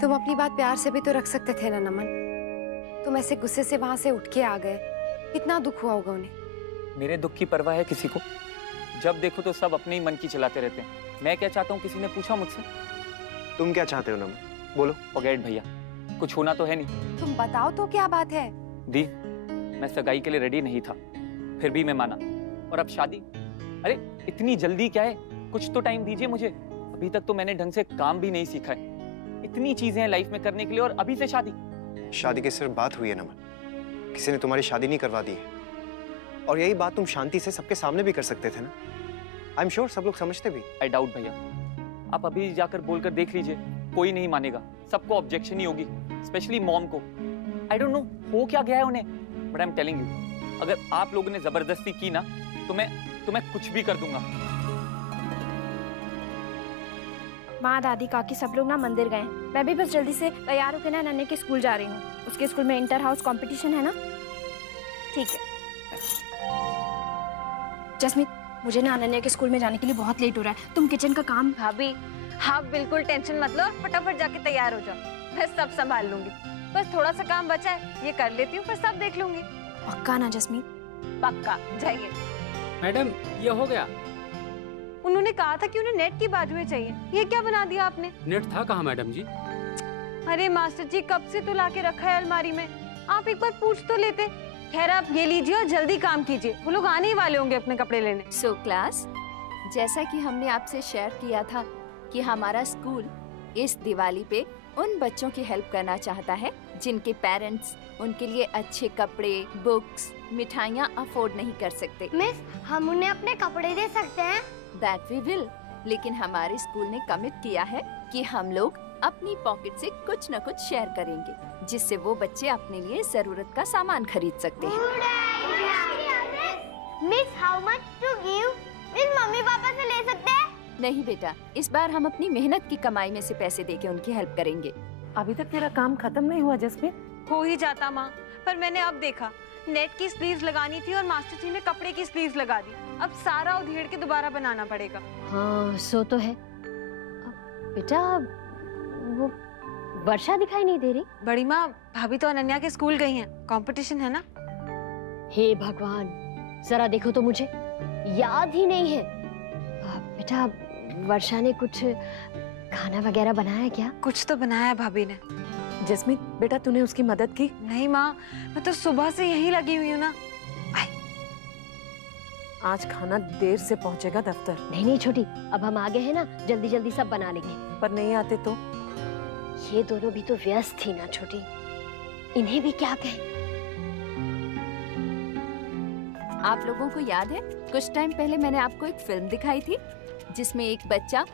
तुम अपनी बात प्यार से भी तो रख सकते थे ना नमन। तुम ऐसे गुस्से से वहां से उठ के आ गए, कितना दुख हुआ होगा उन्हें। मेरे दुख की परवाह है किसी को? जब देखो तो सब अपने ही मन की चलाते रहते हैं। मैं क्या चाहता हूँ किसी ने पूछा मुझसे? तुम क्या चाहते हो नमन, बोलो। फॉरगेट भैया, कुछ होना तो है नहीं। तुम बताओ तो क्या बात है। दी, मैं सगाई के लिए रेडी नहीं था, फिर भी मैं माना। और अब शादी? अरे इतनी जल्दी क्या है, कुछ तो टाइम दीजिए मुझे। अभी तक तो मैंने ढंग से काम भी नहीं सीखा है। इतनी चीजें हैं लाइफ में करने के लिए और अभी से शादी? शादी की सिर्फ बात हुई है नमन, किसी ने तुम्हारी शादी नहीं करवा दी है। और यही बात तुम शांति से सबके सामने भी कर सकते थे ना। आई एम श्योर सब लोग समझते भी। आई डाउट भैया, आप अभी जाकर बोलकर देख लीजिए, कोई नहीं मानेगा, सबको ऑब्जेक्शन ही होगी, स्पेशली मॉम को। आई डोंट नो हो क्या गया है उन्हें, but I am telling you, अगर आप लोगों ने जबरदस्ती की ना तो मैं कुछ भी कर दूंगा। माँ, दादी, काकी सब लोग ना मंदिर गए। मैं भी बस जल्दी से तैयार होकर ना नन्हे के स्कूल जा रही हूँ। उसके स्कूल में इंटर हाउस कंपटीशन है ना। ठीक है जसमीत, मुझे ना अनन्या के स्कूल में जाने के लिए बहुत लेट हो रहा है। तुम किचन का काम। भाभी आप बिल्कुल टेंशन मत लो, फटाफट जाके तैयार हो जाओ, मैं सब संभाल लूंगी। बस थोड़ा सा काम बचा है, ये कर लेती हूँ, फिर सब देख लूंगी। पक्का ना जसमीत? पक्का, जाइए। मैडम ये हो गया। उन्होंने कहा था कि उन्हें नेट की बाजुएं चाहिए, ये क्या बना दिया आपने? नेट था कहाँ मैडम जी? अरे मास्टर जी, कब से तो लाके रखा है अलमारी में, आप एक बार पूछ तो लेते। खैर आप ये लीजिए और जल्दी काम कीजिए, वो लोग आने ही वाले होंगे अपने कपड़े लेने। सो क्लास, जैसा कि हमने आपसे शेयर किया था कि हमारा स्कूल इस दिवाली पे उन बच्चों की हेल्प करना चाहता है जिनके पेरेंट्स उनके लिए अच्छे कपड़े, बुक्स, मिठाइयाँ अफोर्ड नहीं कर सकते। मिस, हम उन्हें अपने कपड़े दे सकते हैं? दैट वी विल, लेकिन हमारे स्कूल ने कमिट किया है कि हम लोग अपनी पॉकेट से कुछ न कुछ शेयर करेंगे, जिससे वो बच्चे अपने लिए जरूरत का सामान खरीद सकते हैं। Miss, how much to give? Miss, मम्मी पापा से ले सकते हैं? नहीं बेटा, इस बार हम अपनी मेहनत की कमाई में से पैसे देके उनकी हेल्प करेंगे। अभी तक तेरा काम खत्म नहीं हुआ जसमीत? हो ही जाता माँ, पर मैंने अब देखा नेट की स्लीव्स लगानी थी और मास्टर जी ने कपड़े की स्लीव्स लगा दी। अब सारा उधेड़ के दोबारा बनाना पड़ेगा। हाँ सो तो है। बेटा वो वर्षा दिखाई नहीं दे रही। बड़ी माँ, भाभी तो अनन्या के स्कूल गई हैं, कंपटीशन है ना। हे भगवान, जरा देखो तो, मुझे याद ही नहीं है। बेटा वर्षा ने कुछ खाना वगैरह बनाया क्या? कुछ तो बनाया भाभी ने। जसमीत बेटा, तूने उसकी मदद की? नहीं माँ, मैं तो सुबह से यहीं लगी हुई हूँ ना। आज खाना देर से पहुँचेगा दफ्तर। नहीं छोटी, अब हम आ गए हैं ना, जल्दी जल्दी सब बना लेंगे। पर नहीं आते तो? ये दोनों भी तो व्यस्त थी ना छोटी, इन्हें भी क्या कहें। आप लोगों को याद है कुछ टाइम पहले मैंने आपको एक फिल्म दिखाई थी जिसमें एक बच्चा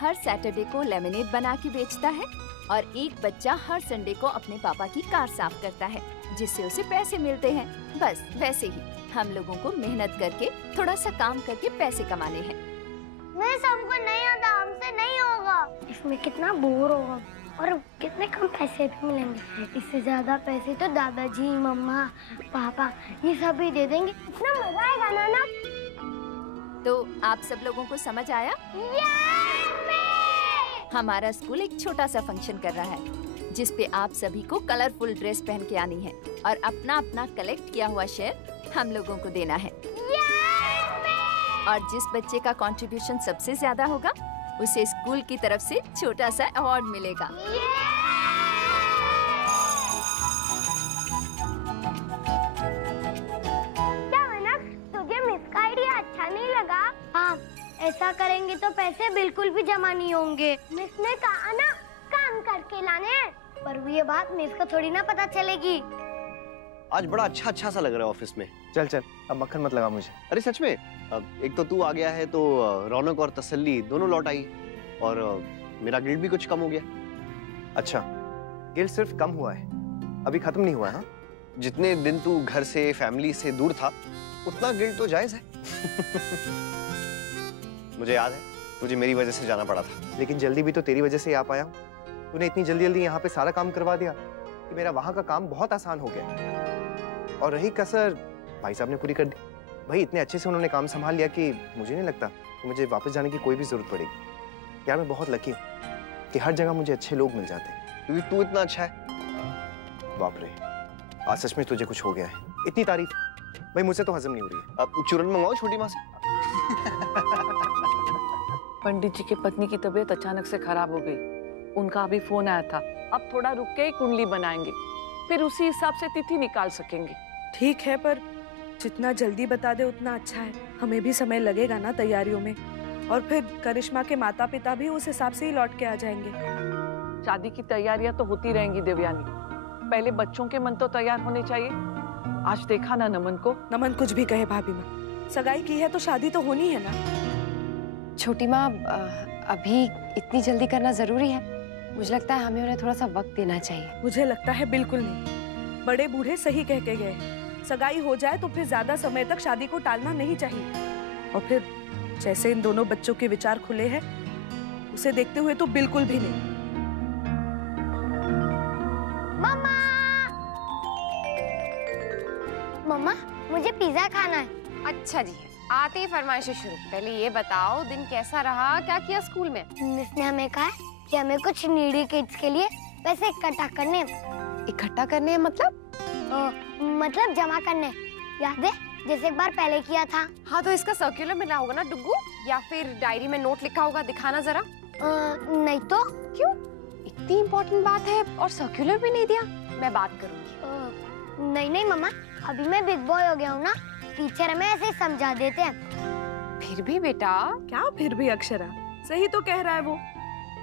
हर सैटरडे को लेमनेड बना के बेचता है और एक बच्चा हर संडे को अपने पापा की कार साफ करता है, जिससे उसे पैसे मिलते हैं। बस वैसे ही हम लोगों को मेहनत करके थोड़ा सा काम करके पैसे कमाने हैं। मिस, हमको नहीं आता, हमसे नहीं होगा। इसमें कितना बोर होगा और कितने कम पैसे भी मिलेंगे। इससे ज्यादा पैसे तो दादाजी, मम्मा, पापा ये सब ही दे देंगे। इतना मजा आएगा ना। तो आप सब लोगों को समझ आया? हमारा स्कूल एक छोटा सा फंक्शन कर रहा है जिसपे आप सभी को कलरफुल ड्रेस पहन के आनी है और अपना अपना कलेक्ट किया हुआ शेयर हम लोगों को देना है। और जिस बच्चे का कंट्रीब्यूशन सबसे ज्यादा होगा उसे स्कूल की तरफ से छोटा सा अवार्ड मिलेगा। क्या मनक, तुझे मिस का आइडिया अच्छा नहीं लगा? हाँ, ऐसा करेंगे तो पैसे बिल्कुल भी जमा नहीं होंगे। मिस ने कहा ना काम करके लाने हैं, पर ये बात मिस को थोड़ी ना पता चलेगी। आज बड़ा अच्छा सा लग रहा है ऑफिस में। चल चल, अब मक्खन मत लगा मुझे। अरे सच में, अब एक तो तू आ गया है तो रौनक और तसल्ली दोनों लौट आई और मेरा गिल्ट भी कुछ कम हो गया। अच्छा, गिल्ट सिर्फ कम हुआ है, अभी खत्म नहीं हुआ है। हाँ? जितने दिन तू घर से, फैमिली से दूर था, उतना गिल्ट तो जायज है। मुझे याद है तुझे मेरी वजह से जाना पड़ा था, लेकिन जल्दी भी तो तेरी वजह से आ पाया हूँ। तूने इतनी जल्दी जल्दी यहाँ पे सारा काम करवा दिया कि मेरा वहाँ का काम बहुत आसान हो गया। और रही कसर भाई साहब ने पूरी कर दी। भाई इतने अच्छे से उन्होंने काम संभाल लिया कि मुझे नहीं लगता कि मुझे वापस जाने की कोई भी जरूरत पड़ेगी। यार मैं बहुत लकी हूँ कि हर जगह मुझे अच्छे लोग मिल जाते हैं। क्योंकि तू इतना अच्छा है। बाप रे, आज सच में तुझे कुछ हो गया है। इतनी तारीफ भाई मुझसे तो हजम नहीं हो रही है। अब चूरन मंगवाओ छोटी माँ से। पंडित जी की पत्नी की तबीयत अचानक से खराब हो गई। उनका अभी फोन आया था। अब थोड़ा रुक के ही कुंडली बनाएंगे, फिर उसी हिसाब से तिथि निकाल सकेंगे। ठीक है, पर जितना जल्दी बता दे उतना अच्छा है। हमें भी समय लगेगा ना तैयारियों में, और फिर करिश्मा के माता पिता भी उस हिसाब से ही लौट के आ जाएंगे। शादी की तैयारियां तो होती रहेंगी देवयानी, पहले बच्चों के मन तो तैयार होने चाहिए। आज देखा ना नमन को। नमन कुछ भी कहे भाभी माँ, सगाई की है तो शादी तो होनी है ना। छोटी माँ, अभी इतनी जल्दी करना जरूरी है? मुझे लगता है हमें उन्हें थोड़ा सा वक्त देना चाहिए। मुझे लगता है बिल्कुल नहीं। बड़े बूढ़े सही कह के गए, सगाई हो जाए तो फिर ज्यादा समय तक शादी को टालना नहीं चाहिए। और फिर जैसे इन दोनों बच्चों के विचार खुले हैं, उसे देखते हुए तो बिल्कुल भी नहीं। मम्मा, मम्मा मुझे पिज्जा खाना है। अच्छा जी, आते ही फरमाइशें शुरू। पहले ये बताओ दिन कैसा रहा, क्या किया स्कूल में? मिस ने हमें कहा कि हमें कुछ नीडी किड्स के लिए पैसे इकट्ठा करने। इकट्ठा करने मतलब? मतलब जमा करने। याद है जैसे एक बार पहले किया था? हाँ, तो इसका सर्कुलर मिला होगा ना डुग्गू, या फिर डायरी में नोट लिखा होगा, दिखाना जरा। नहीं तो। क्यों? इतनी इम्पोर्टेंट बात है और सर्कुलर भी नहीं दिया? मैं बात करूंगी। नहीं नहीं मम्मा, अभी मैं बिग बॉय हो गया हूँ ना, टीचर हमें ऐसे समझा देते हैं। फिर भी बेटा। क्या फिर भी अक्षरा? सही तो कह रहा है वो।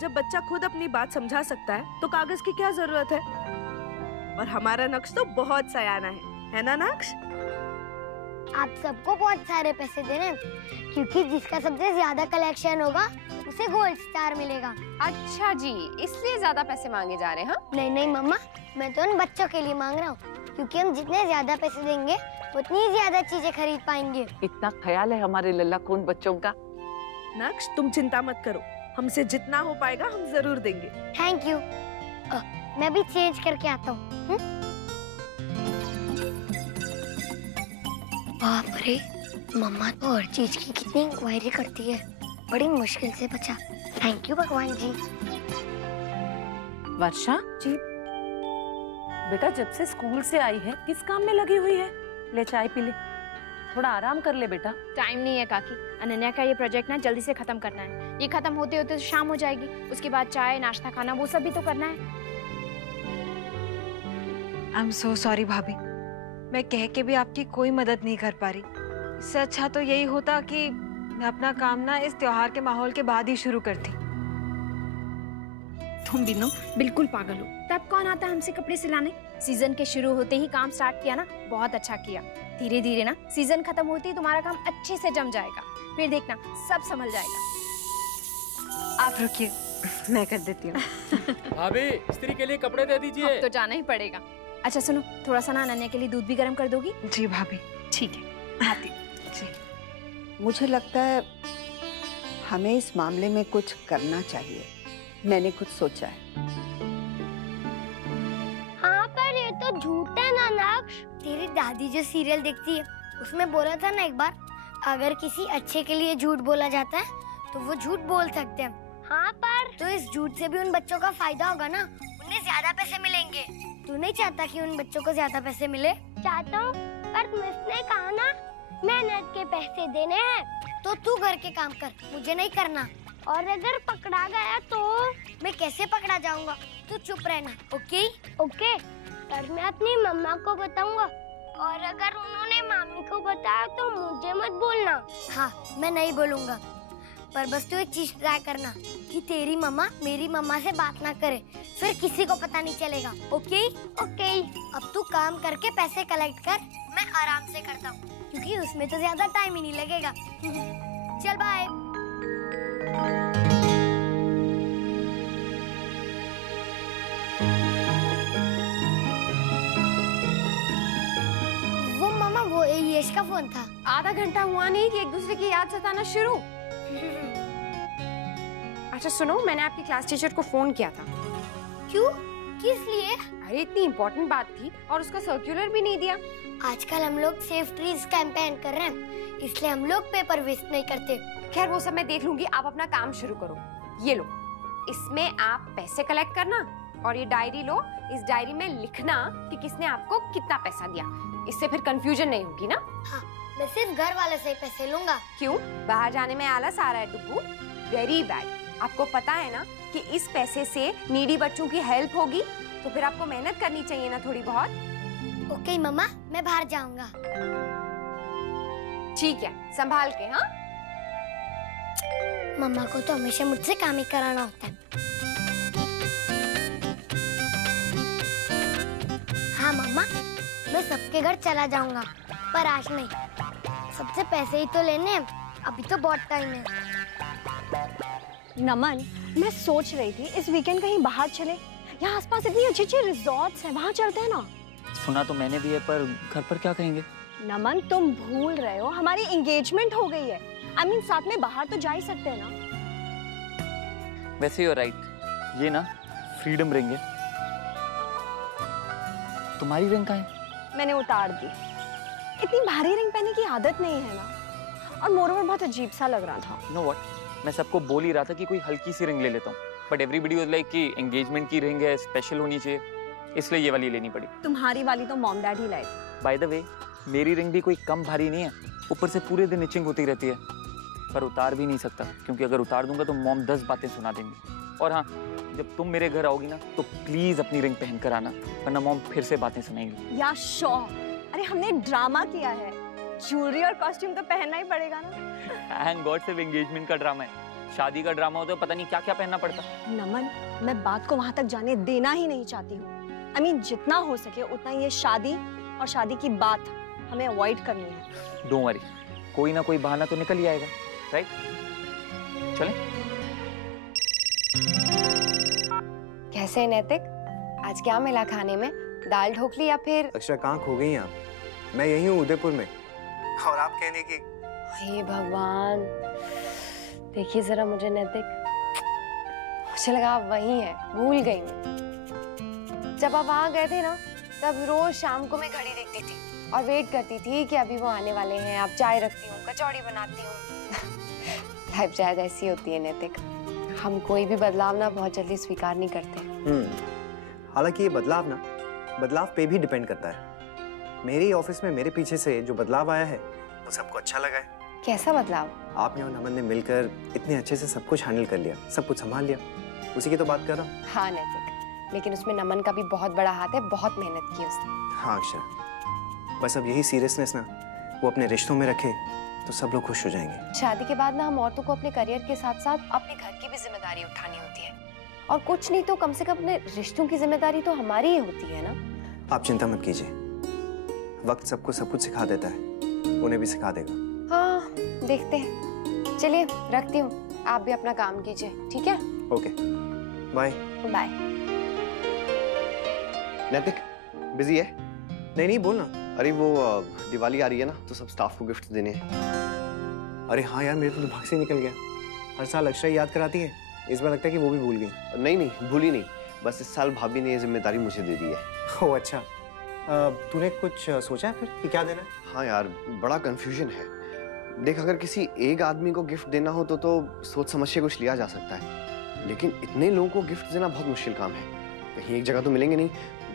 जब बच्चा खुद अपनी बात समझा सकता है तो कागज की क्या जरूरत है? और हमारा नक्श तो बहुत सयाना है ना नक्श? आप सबको बहुत सारे पैसे दे रहे हैं, क्योंकि जिसका सबसे ज्यादा कलेक्शन होगा उसे गोल्ड स्टार मिलेगा। अच्छा जी, इसलिए ज्यादा पैसे मांगे जा रहे हैं? हाँ? नहीं नहीं मम्मा, मैं तो उन बच्चों के लिए मांग रहा हूँ, क्योंकि हम जितने ज्यादा पैसे देंगे उतनी ज्यादा चीजें खरीद पाएंगे। इतना ख्याल है हमारे लल्ला कौन बच्चों का। नक्श तुम चिंता मत करो, हमसे जितना हो पाएगा हम जरूर देंगे। Thank you. मैं भी चेंज करके आता हूँ। बाप रे, मम्मा तो हर चीज की कितनी इंक्वायरी करती है, बड़ी मुश्किल से बचा। थैंक यू भगवान जी। वर्षा जी बेटा, जब से स्कूल से आई है किस काम में लगी हुई है? ले चाय पी ले, थोड़ा आराम कर ले बेटा। टाइम नहीं है काकी, अनन्या का ये प्रोजेक्ट ना जल्दी से खत्म करना है। ये खत्म होते होते तो शाम हो जाएगी, उसके बाद चाय नाश्ता खाना वो सब भी तो करना है। आई एम सो सॉरी भाभी, मैं कह के भी आपकी कोई मदद नहीं कर पा रही। इससे अच्छा तो यही होता कि मैं अपना काम ना इस त्योहार के माहौल के बाद ही शुरू करती। तुम बिनो बिल्कुल पागल हो। तब कौन आता है हमसे कपड़े सिलाने? सीजन के शुरू होते ही काम स्टार्ट किया ना, बहुत अच्छा किया। धीरे धीरे ना सीजन खत्म होते ही तुम्हारा काम अच्छे से जम जाएगा, फिर देखना सब संभल जाएगा। आप रुकिए, मैं कर देती हूँ। भाभी, स्त्री के लिए कपड़े दे दीजिए। अब तो जाना ही पड़ेगा। अच्छा सुनो, थोड़ा सा ना अनन्या के लिए दूध भी गर्म कर दोगी? जी भाभी। ठीक है, आती हूँ। जी। मुझे लगता है हमें इस मामले में कुछ करना चाहिए। मैंने कुछ सोचा है। हाँ, पर ये तो झूठ है ना नक्श। तेरी दादी जो सीरियल देखती है उसमें बोला था ना एक बार, अगर किसी अच्छे के लिए झूठ बोला जाता है तो वो झूठ बोल सकते हैं। हाँ, पर तो इस झूठ से भी उन बच्चों का फायदा होगा ना, उन्हें ज्यादा पैसे मिलेंगे। तू नहीं चाहता कि उन बच्चों को ज्यादा पैसे मिले? चाहता हूँ, पर उसने कहा ना मेहनत के पैसे देने हैं, तो तू घर के काम कर, मुझे नहीं करना। और अगर पकड़ा गया तो? मैं कैसे पकड़ा जाऊंगा? तू चुप रहना। ओके ओके, पर मैं अपनी मम्मा को बताऊंगा, और अगर उन्होंने मामी को बताया तो मुझे मत बोलना। हाँ, मैं नहीं बोलूंगा, पर बस तू एक चीज ट्राई करना कि तेरी मम्मा मेरी मम्मा से बात ना करे, फिर किसी को पता नहीं चलेगा। Okay okay. अब तू काम करके पैसे कलेक्ट कर, मैं आराम से करता हूँ, क्योंकि उसमें तो ज्यादा टाइम ही नहीं लगेगा। चल बाय। वो मामा, वो यश का फोन था। आधा घंटा हुआ नहीं कि एक दूसरे की याद सताना शुरू। अच्छा सुनो, मैंने आपकी क्लास टीचर को फोन किया था। क्यों? किस लिए? अरे इतनी इम्पोर्टेंट बात थी और उसका सर्कुलर भी नहीं दिया। आजकल हम लोग सेफ ट्रीज कैंपेन कर रहे हैं, इसलिए हम लोग पेपर वेस्ट नहीं करते। खैर वो सब मैं देख लूंगी, आप अपना काम शुरू करो। ये लो, इसमें आप पैसे कलेक्ट करना और ये डायरी लो, इस डायरी में लिखना कि किसने आपको कितना पैसा दिया। इससे फिर कंफ्यूजन नहीं होगी ना। हाँ, मैं सिर्फ घर वाले से ही पैसे लूंगा। क्यों? बाहर जाने में आलस आ रहा है डुग्गू? Very bad. आपको पता है ना कि इस पैसे से नीडी बच्चों की हेल्प होगी, तो फिर आपको मेहनत करनी चाहिए ना थोड़ी बहुत। ओके मम्मा, मैं बाहर जाऊंगा। ठीक है, संभाल के। हाँ, मम्मा को तो हमेशा मुझसे काम ही कराना होता है। हाँ मम्मा, मैं सबके घर चला जाऊंगा, पर आज नहीं। सबसे पैसे ही तो लेने हैं, अभी तो बहुत टाइम है। नमन, मैं सोच रही थी इस वीकेंड कहीं बाहर चले। यहाँ आसपास इतनी अच्छी अच्छी रिजॉर्ट्स हैं, वहाँ चलते हैं ना। सुना तो मैंने भी है, पर घर पर क्या कहेंगे? नमन, तुम भूल रहे हो हमारी एंगेजमेंट हो गई है। I mean, साथ में बाहर तो जा ही सकते हैं ना। वैसे यू राइट, ये ना फ्रीडम रिंग है। तुम्हारी रिंग कहाँ है? मैंने उतार दी। इतनी भारी रिंग पहनने की आदत नहीं है ना, और मोरोवर बहुत अजीब सा लग रहा था। नो व्हाट, मैं सबको बोल ही रहा था कि कोई हल्की सी रिंग ले लेता हूँ, बट एवरीबॉडी वाज लाइक कि एंगेजमेंट की रिंग है, स्पेशल होनी चाहिए, इसलिए ये वाली लेनी पड़ी। तुम्हारी वाली तो मॉम डैड ही लाए थे। बाय द वे, मेरी रिंग भी कोई कम भारी नहीं है, ऊपर से पूरे दिन इचिंग होती रहती है, पर उतार भी नहीं सकता, क्योंकि अगर उतार दूंगा तो मॉम 10 बातें सुना देंगी। और हाँ, जब तुम मेरे घर आओगी ना तो प्लीज अपनी रिंग पहन कर आना, वरना मॉम फिर से बातें सुनाएंगी। या श्योर। अरे हमने ड्रामा किया है, ज्वेलरी और कॉस्ट्यूम तो पहनना ही पड़ेगा ना। थैंक गॉड सिर्फ एंगेजमेंट का ड्रामा है, शादी का ड्रामा होता है पता नहीं क्या क्या पहनना पड़ता। नमन, मैं बात को वहां तक जाने देना ही नहीं चाहती हूँ। I mean, जितना हो सके उतना ये शादी और शादी की बात हमें अवॉइड करनी है। डोंट वरी, कोई ना कोई बहाना तो निकल ही आएगा, राइट? चलें? कैसे नैतिक, आज क्या मिला खाने में? दाल ढोकली या फिर? अक्षरा, कहाँ खो गई आप? मैं यही हूँ उदयपुर में, और आप कहने की। हे भगवान, देखिए जरा मुझे नैतिक, मुझे लगा आप वहीं हैं, भूल गई मैं। जब आप वहाँ गए थे ना, तब रोज शाम को मैं घड़ी देखती थी और वेट करती थी कि अभी वो आने वाले हैं, आप चाय रखती हूँ, कचौड़ी बनाती हूँ। लाइफ शायद ऐसी होती है नैतिक, हम कोई भी बदलाव ना बहुत जल्दी स्वीकार नहीं करते। हालांकि ये बदलाव ना बदलाव पे भी डिपेंड करता है। मेरे ऑफिस में मेरे पीछे से जो बदलाव आया है वो सबको अच्छा लगा है। कैसा बदलाव? आपने और नमन ने मिलकर इतने अच्छे से सब कुछ हैंडल कर लिया, सब कुछ संभाल लिया, उसी की तो बात कर रहा हूँ। हाँ नैतिक, लेकिन उसमें नमन का भी बहुत बड़ा हाथ है, बहुत मेहनत की उसने। हाँ अक्षरा, बस अब यही सीरियसनेस ना वो अपने रिश्तों में रखे तो सब लोग खुश हो जाएंगे। शादी के बाद ना हम औरतों को अपने करियर के साथ साथ अपने घर की भी जिम्मेदारी उठानी होती है, और कुछ नहीं तो कम से कम अपने रिश्तों की जिम्मेदारी तो हमारी ही होती है ना। आप चिंता मत कीजिए, वक्त सबको सब कुछ सिखा देता है, उन्हें भी सिखा देगा। हाँ, देखते हैं। चलिए रखती हूँ, आप भी अपना काम कीजिए, ठीक है? Okay, bye. Bye. Naitik, busy है? नहीं नहीं, बोलना। अरे वो दिवाली आ रही है ना, तो सब स्टाफ को गिफ्ट देने हैं। अरे हाँ यार, मेरे तो दिमाग से निकल गया। हर साल अक्षरा याद कराती है, इस बार लगता है कि वो भी भूल गई। नहीं नहीं, भूली नहीं, बस इस साल भाभी ने ये जिम्मेदारी मुझे दे दी है। ओह अच्छा, तूने कुछ सोचा है फिर कि क्या देना है? हाँ यार, बड़ा कंफ्यूजन है। देख, अगर किसी एक आदमी को गिफ्ट देना हो तो सोच समझ के कुछ लिया जा सकता है, लेकिन इतने लोगों को गिफ्ट देना बहुत मुश्किल काम है। कहीं एक जगह तो मिलेंगे नहीं,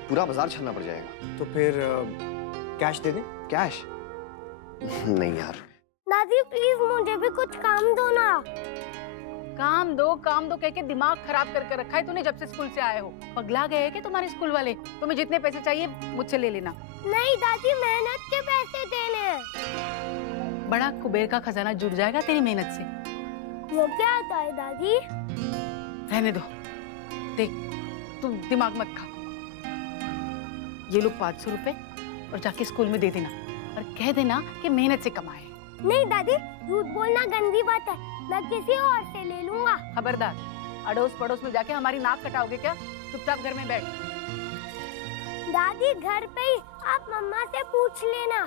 पूरा बाजार छानना पड़ जाएगा। तो फिर कैश दे दें? कैश? नहीं यार। दादी प्लीज मुझे भी कुछ काम दो ना। काम दो कह के दिमाग खराब करके रखा है तूने जब से स्कूल से आए हो। पगला गए कि तुम्हारे स्कूल वाले? तुम्हें जितने पैसे चाहिए मुझसे ले लेना। नहीं दादी, मेहनत के पैसे देने हैं। बड़ा कुबेर का खजाना जुड़ जाएगा तेरी मेहनत से। वो क्या आता है दादी? रहने दो, देख तुम दिमाग मत खा। ये लो 500 रुपए और जाके स्कूल में दे देना और कह देना कि मेहनत से कमाए। नहीं दादी, झूठ बोलना गंदी बात है, मैं किसी और से ले लूंगा। खबरदार, अड़ोस पड़ोस में जाके हमारी नाक कटाओगे क्या? चुपचाप घर में बैठ। दादी घर पे ही आप मम्मा से पूछ लेना।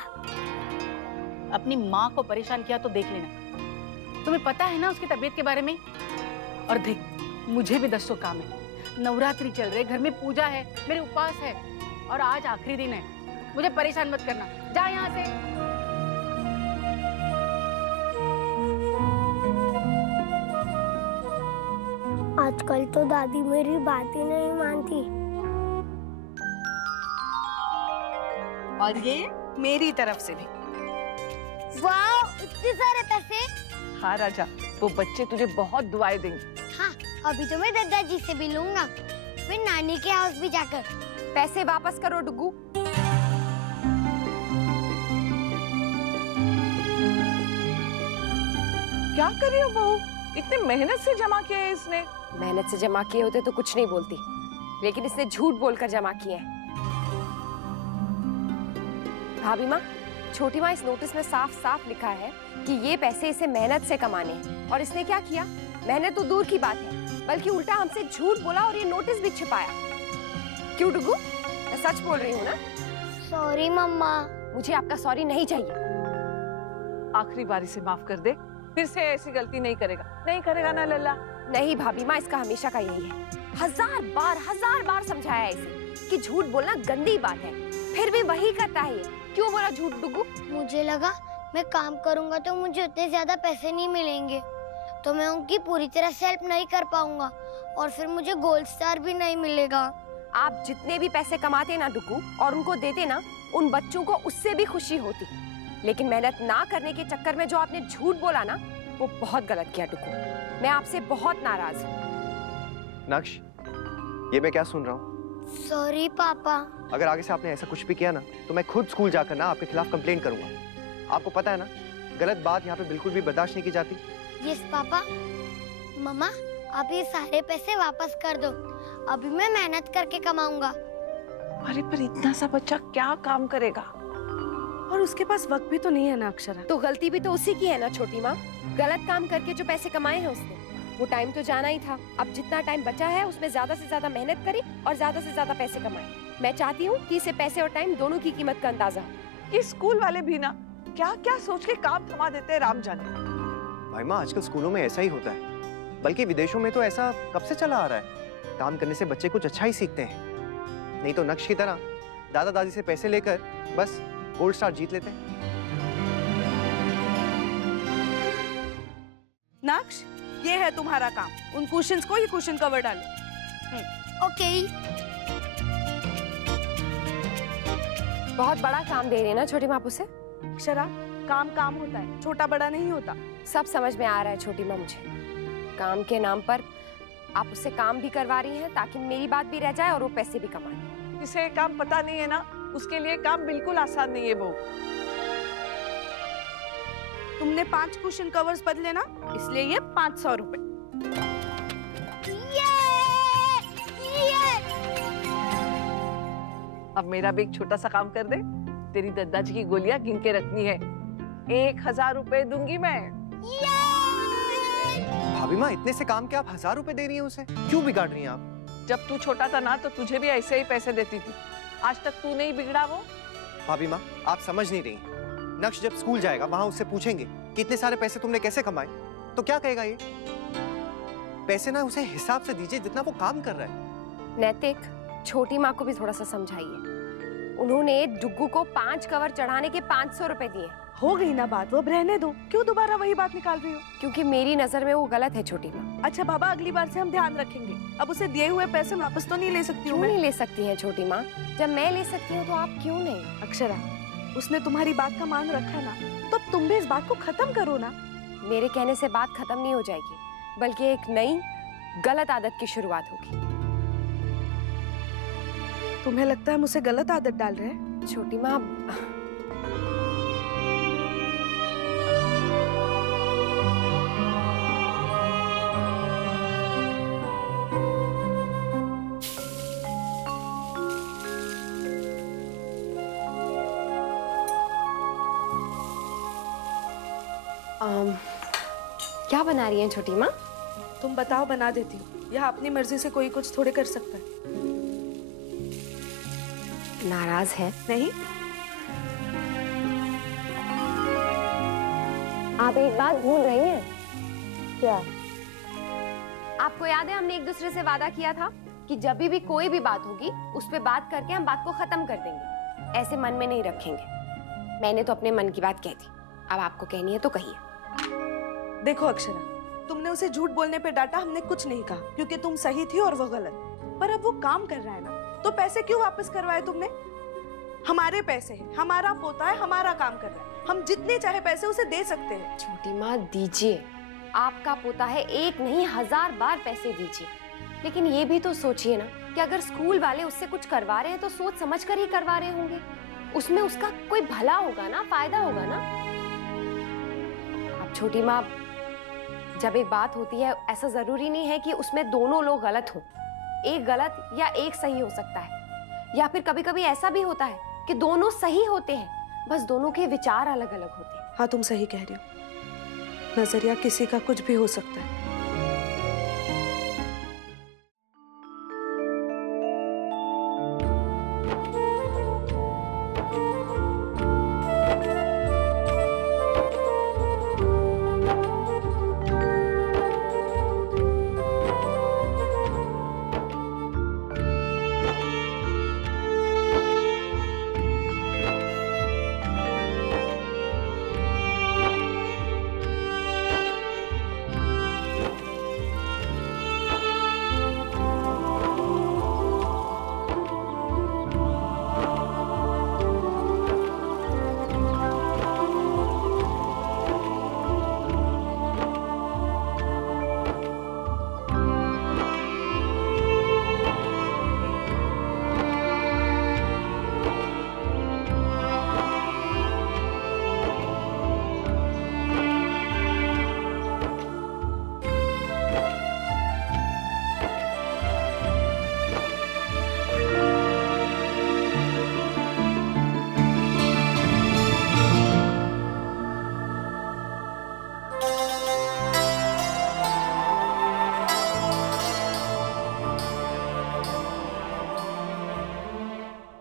अपनी माँ को परेशान किया तो देख लेना। तुम्हें पता है ना उसकी तबीयत के बारे में। और देख, मुझे भी 10 काम है। नवरात्रि चल रहे, घर में पूजा है, मेरे उपवास है और आज आखिरी दिन है। मुझे परेशान मत करना, जा यहाँ से। आजकल तो दादी मेरी बात ही नहीं मानती। और ये मेरी तरफ से भी। वाह, इतने सारे पैसे। हाँ राजा, वो बच्चे तुझे बहुत दुआएं देंगे। हाँ, अभी तो मैं दादाजी से भी लूंगा, फिर नानी के हाउस भी जाकर। पैसे वापस करो डुगू। क्या कर रही हो बहू? इतने मेहनत से जमा किए हैं इसने। मेहनत से जमा किए होते तो कुछ नहीं बोलती, लेकिन इसने झूठ बोलकर जमा किए हैं। भाभी माँ, छोटी माँ, इस नोटिस में साफ साफ लिखा है कि ये पैसे इसे मेहनत से कमाने हैं। और इसने क्या किया? मेहनत तो दूर की बात है, बल्कि उल्टा हमसे झूठ बोला और ये नोटिस भी छिपाया। क्यों डुगू? मैं सच बोल रही हूँ ना? सॉरी मम्मा। मुझे आपका सॉरी नहीं चाहिए। आखिरी बारी से माफ कर दे, फिर से ऐसी गलती नहीं करेगा ना लल्ला? नहीं भाभी माँ, इसका हमेशा का यही है। हजार बार समझाया है इसे कि झूठ बोलना गंदी बात है, फिर भी वही करता है ये। क्यों बोला झूठ डुगू? मुझे लगा मैं काम करूंगा तो मुझे उतने ज्यादा पैसे नहीं मिलेंगे, तो मैं उनकी पूरी तरह से हेल्प नहीं कर पाऊंगा और फिर मुझे गोल्ड स्टार भी नहीं मिलेगा। आप जितने भी पैसे कमाते ना डुगू और उनको देते ना, उन बच्चों को उससे भी खुशी होती। लेकिन मेहनत ना करने के चक्कर में जो आपने झूठ बोला ना, वो बहुत गलत किया डुगू। मैं आपसे बहुत नाराज हूँ। नक्श, ये मैं क्या सुन रहा हूँ? सॉरी पापा। अगर आगे से आपने ऐसा कुछ भी किया ना, तो मैं खुद स्कूल जाकर ना आपके खिलाफ कंप्लेंट करूंगा। आपको पता है ना, गलत बात यहाँ पे बिल्कुल भी बर्दाश्त नहीं की जाती। Yes papa. मम्मा, आप ये सारे पैसे वापस कर दो, अभी मैं मेहनत करके कमाऊंगा। अरे पर इतना सा बच्चा क्या काम करेगा? और उसके पास वक्त भी तो नहीं है ना अक्षरा। तो गलती भी तो उसी की है ना छोटी माँ। गलत काम करके जो पैसे कमाए हैं उसने, वो टाइम तो जाना ही था। अब जितना टाइम बचा है उसमें ज्यादा से ज्यादा मेहनत करे और ज्यादा से ज्यादा पैसे कमाए। मैं चाहती हूँ कि इसे पैसे और टाइम दोनों की कीमत का अंदाजा हो। ये स्कूल वाले भी ना क्या क्या सोच के काम थमा देते हैं, राम जाने। भाई माँ, आजकल स्कूलों में ऐसा ही होता है, बल्कि विदेशों में तो ऐसा कब से चला आ रहा है। काम करने से बच्चे कुछ अच्छा ही सीखते हैं, नहीं तो नक्श की तरह दादा दादी से पैसे लेकर बस गोल्ड स्टार जीत लेते हैं। नक्श, ये है तुम्हारा काम, उन क्वेश्चंस को ये क्वेश्चन कवर डालो। ओके। बहुत बड़ा काम दे रही है ना छोटी माँ उसे। अक्षरा, काम काम होता है, छोटा बड़ा नहीं होता। सब समझ में आ रहा है छोटी माँ मुझे। काम के नाम पर आप उससे काम भी करवा रही हैं ताकि मेरी बात भी रह जाए और वो पैसे भी कमाए। जिसे काम पता नहीं है ना, उसके लिए काम बिल्कुल आसान नहीं है बहू। तुमने 5 क्वेश्चन कवर्स बदले ना, इसलिए ये 500 रुपए। अब मेरा भी एक छोटा सा काम कर दे। तेरी दादाजी की गोलियां गिन के रखनी है। 1000 रुपए दूंगी मैं। भाभी माँ, इतने से काम के आप 1000 रुपए दे रही हैं उसे? क्यों बिगाड़ रही हैं आप? जब तू छोटा था ना, तो तुझे भी ऐसे ही पैसे देती थी। आज तक तू नहीं बिगड़ा वो। भाभी माँ, आप समझ नहीं रही। नक्श जब स्कूल जाएगा, वहां उससे पूछेंगे कि इतने सारे पैसे तुमने कैसे कमाए, तो क्या कहेगा ये? पैसे ना उसे हिसाब से दीजिए जितना वो काम कर रहा है। नैतिक, छोटी माँ को भी थोड़ा सा समझाइए। उन्होंने डुग्गू को 5 कवर चढ़ाने के 500 रुपए दिए। हो गई ना बात, वो अब रहने दो। क्यों दोबारा वही बात निकाल रही हो? क्योंकि मेरी नजर में वो गलत है छोटी माँ। अच्छा बाबा, अगली बार से हम ध्यान रखेंगे। अब उसे दिए हुए पैसे वापस तो नहीं ले सकती हूँ? क्यों नहीं ले सकती हैं छोटी माँ? जब मैं ले सकती हूँ तो आप क्यों नहीं? अक्षरा, उसने तुम्हारी बात का मान रखा ना, तो अब तुम भी इस बात को खत्म करो ना। मेरे कहने से बात खत्म नहीं हो जाएगी, बल्कि एक नई गलत आदत की शुरुआत होगी। तुम्हें लगता है मुझसे गलत आदत डाल रहे हैं? छोटी माँ, क्या बना रही हैं छोटी माँ? तुम बताओ, बना देती हूँ। यहाँ अपनी मर्जी से कोई कुछ थोड़े कर सकता है। नाराज है? नहीं। आप एक बात भूल रही हैं। क्या? आपको याद है हमने एक दूसरे से वादा किया था कि जब भी कोई भी बात होगी उस पे बात करके हम बात को खत्म कर देंगे, ऐसे मन में नहीं रखेंगे। मैंने तो अपने मन की बात कह दी, अब आपको कहनी है तो कहिए। देखो अक्षरा, तुमने उसे झूठ बोलने पे डांटा, हमने कुछ नहीं कहा क्योंकि तुम सही थी और वो गलत। पर अब वो काम कर रहा है ना, तो पैसे क्यों वापस करवाए तुमने? हमारे पैसे हैं, हमारा पोता है, हमारा काम कर रहा है, हम जितने चाहे पैसे उसे दे सकते हैं। छोटी माँ दीजिए, आपका पोता है, एक नहीं 1000 बार पैसे दीजिए। लेकिन ये भी तो सोचिए ना कि अगर स्कूल वाले उससे कुछ करवा रहे हैं तो सोच समझ कर ही करवा रहे होंगे, उसमें उसका कोई भला होगा ना, फायदा होगा ना। अब छोटी माँ, जब एक बात होती है ऐसा जरूरी नहीं है कि उसमें दोनों लोग गलत हों, एक गलत या एक सही हो सकता है, या फिर कभी कभी ऐसा भी होता है कि दोनों सही होते हैं, बस दोनों के विचार अलग अलग होते हैं। हाँ तुम सही कह रही हो, नजरिया किसी का कुछ भी हो सकता है।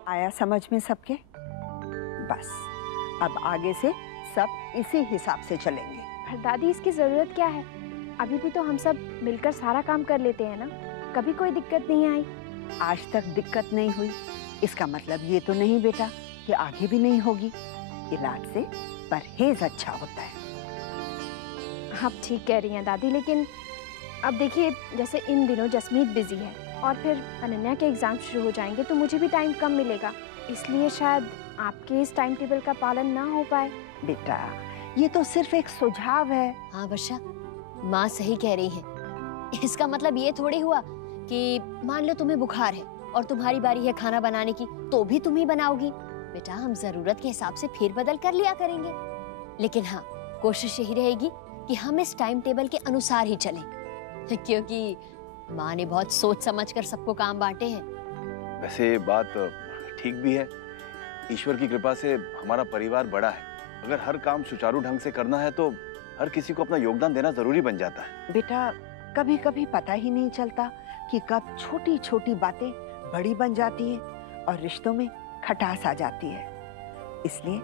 आया समझ में सबके? बस अब आगे से सब इसी हिसाब से चलेंगे। पर दादी इसकी जरूरत क्या है? अभी भी तो हम सब मिलकर सारा काम कर लेते हैं ना, कभी कोई दिक्कत नहीं आई। आज तक दिक्कत नहीं हुई, इसका मतलब ये तो नहीं बेटा कि आगे भी नहीं होगी। इलाज से परहेज अच्छा होता है। आप ठीक कह रही हैं दादी, लेकिन अब देखिए जैसे इन दिनों जसमीत बिजी है और फिर अनन्या के एग्जाम शुरू हो जाएंगे तो मुझे भी टाइम कम मिलेगा, इसलिए शायद आपके इस टाइम टेबल का पालन ना हो पाए। बेटा ये तो सिर्फ एक सुझाव है। हाँ वर्षा, माँ सही कह रही है। इसका मतलब ये थोड़ी हुआ कि मान लो तुम्हें बुखार है और तुम्हारी बारी है खाना बनाने की तो भी तुम ही बनाओगी। बेटा हम जरूरत के हिसाब से फेर बदल कर लिया करेंगे, लेकिन हाँ कोशिश यही रहेगी कि हम इस टाइम टेबल के अनुसार ही चलें, क्योंकि माँ ने बहुत सोच समझ कर सबको काम बांटे हैं। वैसे बात ठीक भी है, ईश्वर की कृपा से हमारा परिवार बड़ा है। अगर हर काम सुचारू ढंग से करना है तो हर किसी को अपना योगदान देना जरूरी बन जाता है। बेटा कभी कभी पता ही नहीं चलता कि कब छोटी छोटी बातें बड़ी बन जाती हैं और रिश्तों में खटास आ जाती है, इसलिए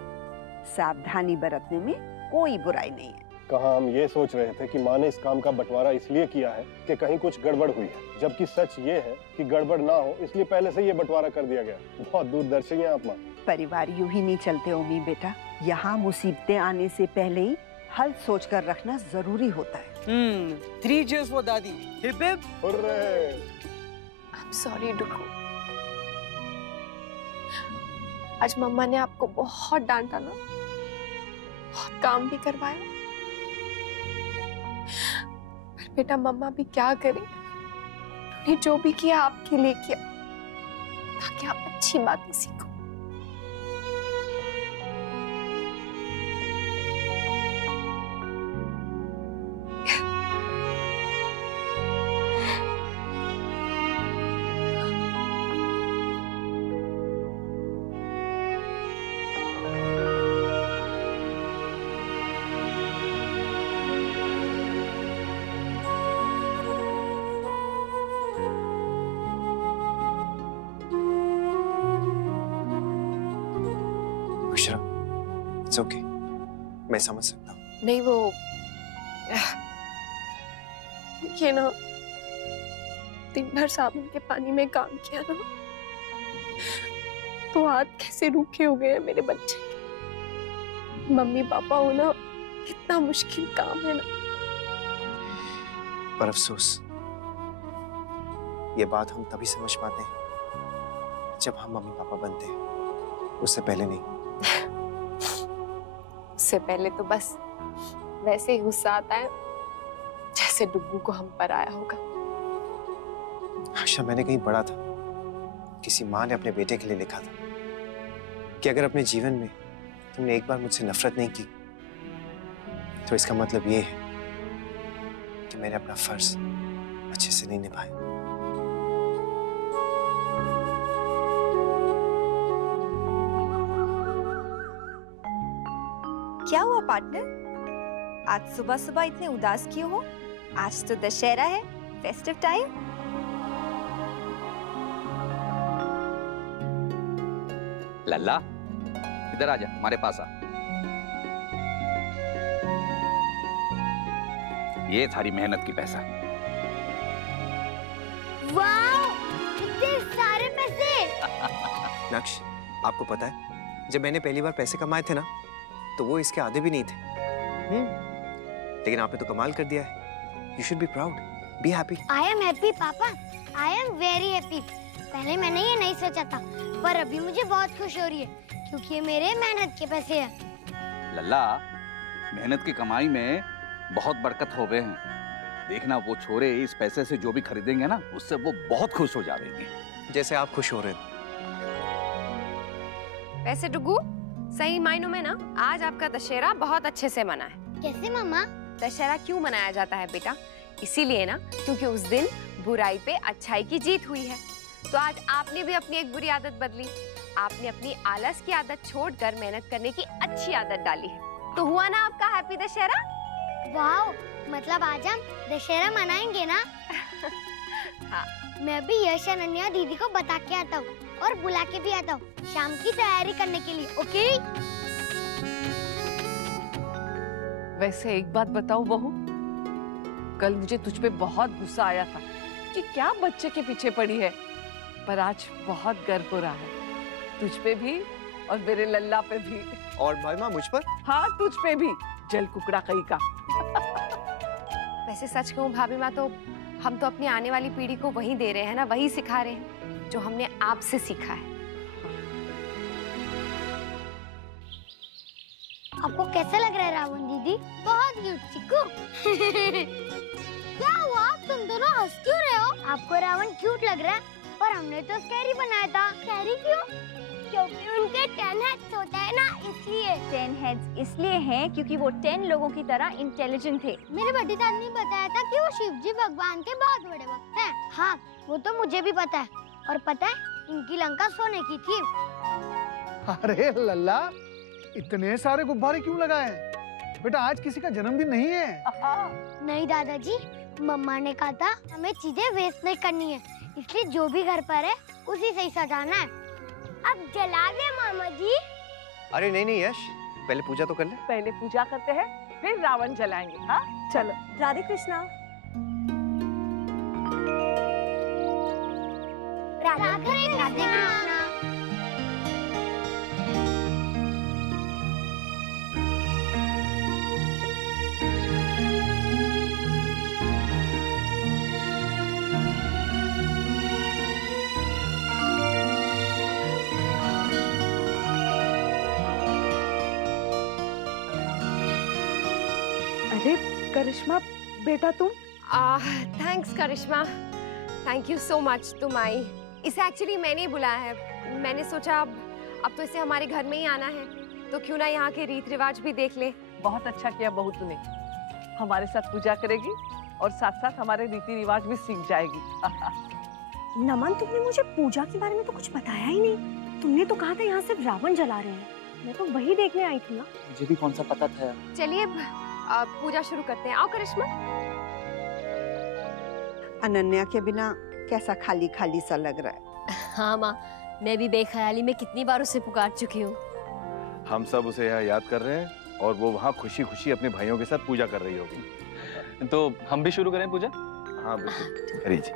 सावधानी बरतने में कोई बुराई नहीं है। कहाँ हम ये सोच रहे थे कि माँ ने इस काम का बंटवारा इसलिए किया है कि कहीं कुछ गड़बड़ हुई है, जबकि सच ये है कि गड़बड़ ना हो इसलिए पहले से ये बंटवारा कर दिया गया। बहुत दूरदर्शी हैं आप माँ। परिवार यूं ही नहीं चलते ओमी बेटा, यहाँ मुसीबतें आने से पहले ही हल सोच कर रखना जरूरी होता है। 3 cheers for दादी। Hip hip hurray. I'm sorry डुगू, आज मम्मा ने आपको बहुत डांटा ना, बहुत काम भी करवाया, पर बेटा मम्मा भी क्या करें, उन्होंने जो भी किया आपके लिए किया ताकि आप अच्छी बातें सीखो। It's okay, मैं समझ सकता हूँ। नहीं वो ये ना दिन भर साबुन के पानी में काम किया ना, तो हाथ कैसे रूखे हो गए हैं मेरे बच्चे के। मम्मी पापा होना कितना मुश्किल काम है ना। पर अफसोस, ये बात हम तभी समझ पाते हैं जब हम मम्मी पापा बनते हैं, उससे पहले नहीं। उससे पहले तो बस वैसे ही गुस्सा आता है जैसे डुग्गू को हम पर आया होगा। आशा, मैंने कहीं पढ़ा था, किसी माँ ने अपने बेटे के लिए लिखा था कि अगर अपने जीवन में तुमने एक बार मुझसे नफरत नहीं की तो इसका मतलब ये है कि मैंने अपना फर्ज अच्छे से नहीं निभाया। क्या हुआ पार्टनर? आज सुबह सुबह इतने उदास क्यों हो? आज तो दशहरा है, फेस्टिव टाइम। लल्ला, इधर आजा, हमारे पास आ। ये थारी मेहनत की पैसा। वाह, कितने सारे पैसे! नक्श, आपको पता है जब मैंने पहली बार पैसे कमाए थे ना, तो वो इसके आधे भी नहीं थे। लेकिन आपने तो कमाल कर दिया है। You should be proud, be happy. I am happy, पापा। I am very happy. पहले मैंने ये नहीं सोचा था, पर अभी मुझे बहुत खुश हो रही है क्योंकि ये मेरे मेहनत के पैसे हैं। लल्ला, मेहनत की कमाई में बहुत बरकत हो गए हैं। देखना, वो छोरे इस पैसे से जो भी खरीदेंगे ना, उससे वो बहुत खुश हो जाएंगे, जैसे आप खुश हो रहे हैं। वैसे डुग्गू, सही मायनों में ना आज आपका दशहरा बहुत अच्छे से मना है। कैसे मामा? दशहरा क्यों मनाया जाता है बेटा? इसीलिए ना क्योंकि उस दिन बुराई पे अच्छाई की जीत हुई है। तो आज आपने भी अपनी एक बुरी आदत बदली। आपने अपनी आलस की आदत छोड़कर मेहनत करने की अच्छी आदत डाली है। तो हुआ ना आपका हैप्पी दशहरा? वाह, मतलब आज हम दशहरा मनाएंगे ना? हाँ। मैं भी यश अनन्या दीदी को बता के आता हूँ और बुला के भी आता हूँ शाम की तैयारी करने के लिए। ओके? वैसे एक बात बताओ बहू, कल मुझे तुझ पे बहुत गुस्सा आया था कि क्या बच्चे के पीछे पड़ी है, पर आज बहुत गर्व हो रहा है, तुझ पे भी और मेरे लल्ला पे भी। और भाई माँ मुझ पर? हाँ, तुझ पे भी, जल कुकड़ा कहीं का। वैसे सच कहूँ भाभी माँ, तो हम तो अपनी आने वाली पीढ़ी को वही दे रहे हैं ना, वही सिखा रहे हैं जो हमने आपसे सीखा है। आपको कैसा लग रहा है रावण दीदी? बहुत क्यूट चिक्कू। क्या हुआ, तुम दोनों हंस क्यों रहे हो? आपको रावण क्यूट लग रहा है, पर हमने तो स्कैरी बनाया था। स्कैरी क्यों? क्योंकि उनके 10 हेड्स होता है ना, इसलिए। 10 हेड्स इसलिए हैं क्योंकि वो 10 लोगों की तरह इंटेलिजेंट थे। मेरे बड़ी दादी ने बताया था कि वो शिव जी भगवान के बहुत बड़े भक्त हैं। हाँ, वो तो मुझे भी पता है। और पता है, इनकी लंका सोने की थी। अरे लल्ला, इतने सारे गुब्बारे क्यों लगाए हैं? बेटा आज किसी का जन्मदिन नहीं है। नहीं दादाजी, मम्मा ने कहा था हमें चीजें वेस्ट नहीं करनी है, इसलिए जो भी घर पर है उसी से ही सजाना है। अब जला दे मामा जी। अरे नहीं नहीं यश, पहले पूजा तो कर ले। पहले पूजा करते हैं, फिर रावण जलाएंगे। हाँ चलो। राधे कृष्णा। राधे कृष्णा। अरे करिश्मा बेटा तुम? Thanks Karishma, thank you so much. तुम आई। इसे एक्चुअली मैंने ही बुलाया है। मैंने सोचा अब तो इसे हमारे घर में ही आना है, तो क्यों ना यहाँ के रीत रिवाज भी देख ले। बहुत अच्छा किया बहू तूने, हमारे साथ पूजा करेगी और साथ साथ हमारे रीति रिवाज भी सीख जाएगी। नमन, तुमने मुझे पूजा के बारे में तो कुछ बताया ही नहीं। तुमने तो कहा था यहाँ सिर्फ रावण जला रहे हैं, मैं तो वही देखने आई थी ना। मुझे भी कौन सा पता था। चलिए पूजा शुरू करते हैं। आओ करिश्मा। अनन्या के बिना कैसा खाली खाली सा लग रहा है। हाँ माँ, मैं भी बेख्याली में कितनी बार उसे पुकार चुकी हूँ। हम सब उसे यहाँ याद कर रहे हैं और वो वहाँ खुशी खुशी अपने भाइयों के साथ पूजा कर रही होगी। तो हम भी शुरू करें पूजा? हाँ बिल्कुल करिए।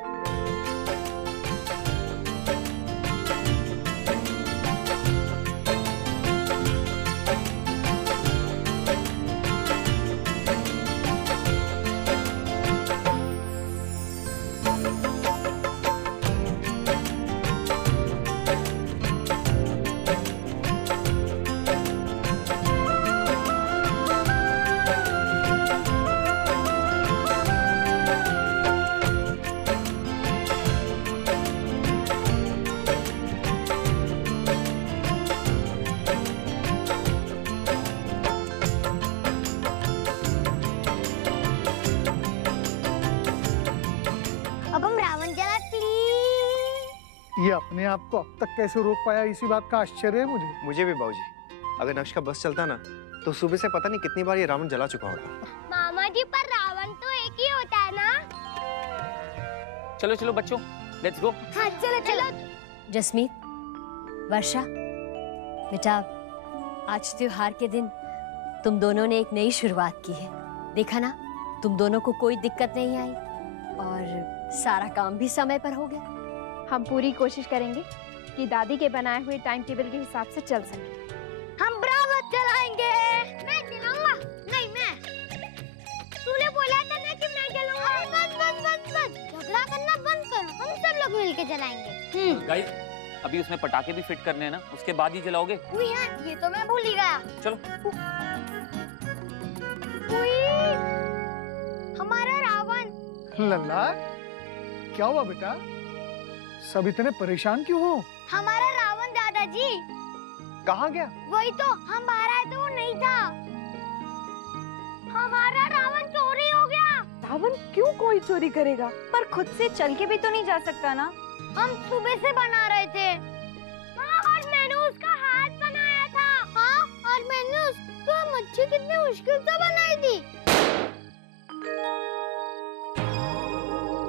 अपने आप को अब तक कैसे रोक पाया, इसी बात का आश्चर्य है मुझे। मुझे भी बाबूजी, अगर नक्श का बस चलता ना तो सुबह से पता नहीं कितनी बार ये रावण जला चुका होता। मामा जी, पर रावण तो एक ही होता है ना? चलो चलो बच्चों, लेट्स गो। हाँ चलो चलो। जसमीत, वर्षा, बेटा आज त्योहार के दिन तुम दोनों ने एक नई शुरुआत की है। देखा ना, तुम दोनों को कोई दिक्कत नहीं आई और सारा काम भी समय पर हो गया। हम पूरी कोशिश करेंगे कि दादी के बनाए हुए टाइम टेबल के हिसाब से चल सके। हम बराबर चलाएंगे। मैं चलाऊंगा। नहीं मैं। तूने बोला था ना कि मैं चलाऊंगा। बस बस बस बस, झगड़ा करना बंद करो, हम सब लोग मिलके चलाएंगे। गाइस, अभी उसमें पटाखे भी फिट करने हैं ना, उसके बाद ही जलाओगे? ये तो मैं भूल ही गया। चलो। हमारा रावण। लल्ला, क्या हुआ बेटा? सब इतने परेशान क्यों हो? हमारा रावण दादाजी। कहाँ गया? वही तो, हम बाहर आए तो वो नहीं था। हमारा रावण चोरी हो गया। रावण क्यों कोई चोरी करेगा? पर खुद से चल के भी तो नहीं जा सकता ना। हम सुबह से बना रहे थे। हाँ, और मैंने उसका हाथ बनाया था। हाँ, और मैंने उसको मच्छी कितनी मुश्किल से बनाई थी।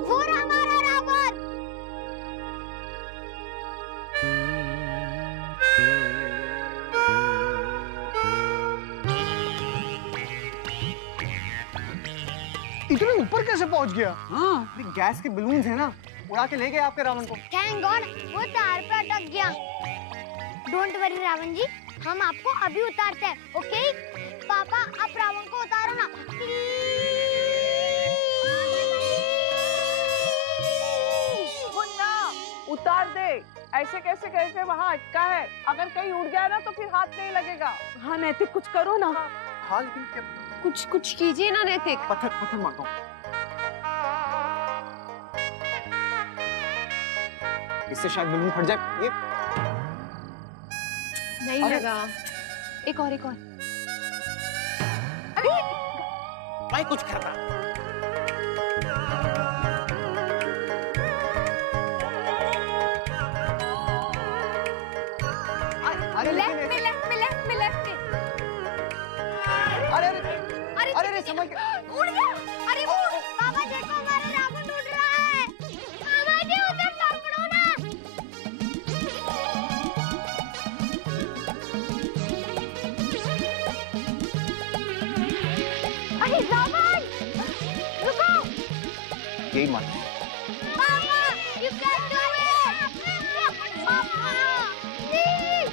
वो हमारा रावण। इतने ऊपर कैसे पहुंच गया? हाँ, गैस के बलून्स है ना, उड़ा के ले गए आपके रावण को। थैंक गॉड, वो तार पर अटक गया। डोंट वरी रावण जी, हम आपको अभी उतारते हैं, ओके? पापा, आप रावण को उतारो ना। मुन्ना, उतार दे। ऐसे कैसे करके वहाँ अटका है? अगर कहीं उड़ गया ना तो फिर हाथ नहीं लगेगा। हाँ नैतिक, कुछ करो ना। हाँ लेकिन क्या? कुछ कीजिए ना नैतिक। पत्थर मारता हूँ। इससे शायद बलून फट जाए। ये नहीं लगा। एक और। मैं कुछ करता। लेफ्ट में। अरे संभल के। उड़ गया। अरे वो पापा देखो, हमारा रावण उड़ रहा है। मामा जी उधर पकड़ो ना। अरे रावण, रुको। यही मान। पापा, you can do it. पापा, प्लीज।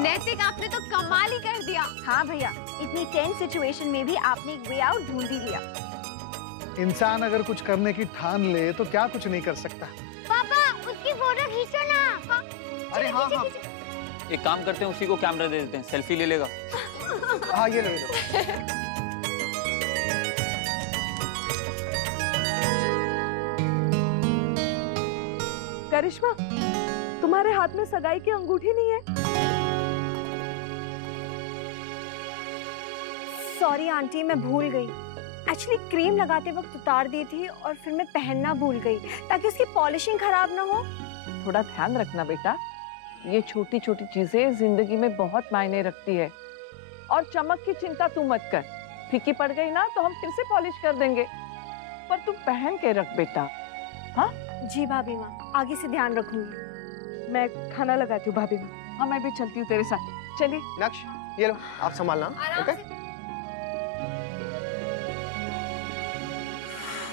नैतिक, आपने तो कमाल ही कर दिया। हाँ भैया, इतनी टेंस सिचुएशन में भी आपने एक वे आउट ढूंढ ही लिया। इंसान अगर कुछ करने की ठान ले तो क्या कुछ नहीं कर सकता। पापा, उसकी फोटो खींचो ना। हाँ। अरे हाँ। एक काम करते हैं, उसी को कैमरा दे देते हैं, सेल्फी ले लेगा। हाँ ये ले लो। करिश्मा, तुम्हारे हाथ में सगाई की अंगूठी नहीं है? सॉरी आंटी, मैं भूल गई। एक्चुअली क्रीम लगाते वक्त उतार दी थी और फिर मैं पहनना भूल गई ताकि उसकी पॉलिशिंग खराब ना हो। थोड़ा ध्यान रखना बेटा, ये छोटी छोटी चीजें जिंदगी में बहुत मायने रखती है। और चमक की चिंता तू मत कर, फीकी पड़ गई ना तो हम फिर से पॉलिश कर देंगे, पर तू पहन के रख बेटा। हाँ जी भाभी माँ, आगे से ध्यान रखूंगी। मैं खाना लगाती हूँ भाभी माँ। हाँ मैं भी चलती हूँ तेरे साथ। चलिए। नक्श, ये लो, आप संभालना। ओके?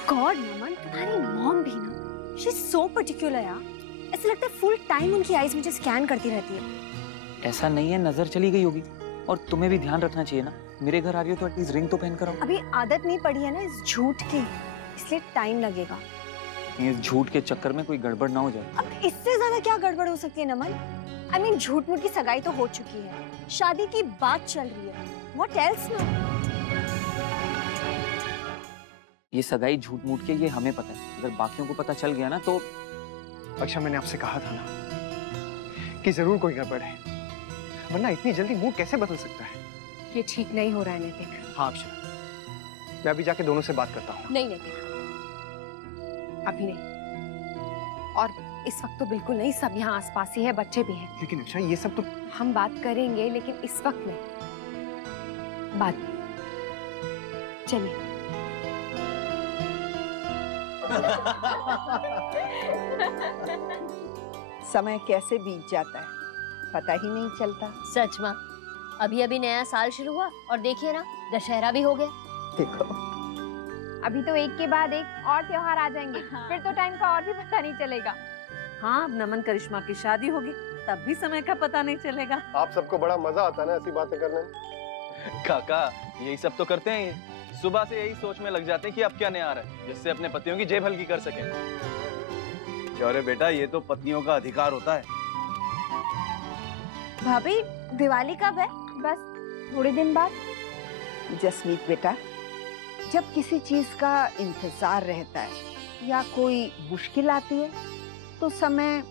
गॉड नमन, तुम्हारी मॉम भी ना, शी इज सो पर्टिकुलर यार। ऐसा लगता है फुल टाइम उनकी आईज मुझे स्कैन करती रहती है। ऐसा नहीं है, नजर चली गई होगी। और तुम्हें भी ध्यान रखना चाहिए ना, मेरे घर आ रही हो तो एटलीस्ट रिंग तो पहन कर आओ। अभी आदत नहीं पड़ी है ना इस झूठ की, इसलिए टाइम लगेगा। इस झूठ के चक्कर में कोई गड़बड़ ना हो जाए। अब इससे ज्यादा क्या गड़बड़ हो सकती है नमन? आई मीन झूठ मूठ की सगाई तो हो चुकी है, शादी की बात चल रही है। व्हाट एल्स ना? ये सगाई झूठ मूठ के ये हमें पता है, अगर बाकियों को पता चल गया ना तो। अच्छा, मैंने आपसे कहा था ना कि जरूर कोई गड़बड़ है, वरना इतनी जल्दी मूड कैसे बदल सकता है? ये ठीक नहीं हो रहा है नैतिक। हाँ अक्षरा, मैं अभी जाके दोनों से बात करता हूँ। नहीं नैतिक, अभी नहीं। और इस वक्त तो बिल्कुबिल्कुल नहीं, सब यहाँ आसपास ही है, बच्चे भी हैं। लेकिन अक्षरा ये सब तो हम बात करेंगे, लेकिन इस वक्त नहीं, बाद में। चलिए। समय कैसे बीत जाता है पता ही नहीं चलता। सच माँ, अभी अभी नया साल शुरू हुआ और देखिए ना, दशहरा भी हो गया। देखो अभी तो एक के बाद एक और त्योहार आ जाएंगे। हाँ। फिर तो टाइम का और भी पता नहीं चलेगा। हाँ, अब नमन करिश्मा की शादी होगी, तब भी समय का पता नहीं चलेगा। आप सबको बड़ा मजा आता है ना ऐसी बातें करने में। काका यही सब तो करते हैं, सुबह से यही सोच में लग जाते हैं कि अब क्या नया आ रहा है, जिससे अपने पतियों की जेब हल्की कर सकें। अरे बेटा, ये तो पत्नियों का अधिकार होता है। भाभी, दिवाली कब है? बस थोड़े दिन बाद। जसमीत बेटा, जब किसी चीज का इंतजार रहता है या कोई मुश्किल आती है तो समय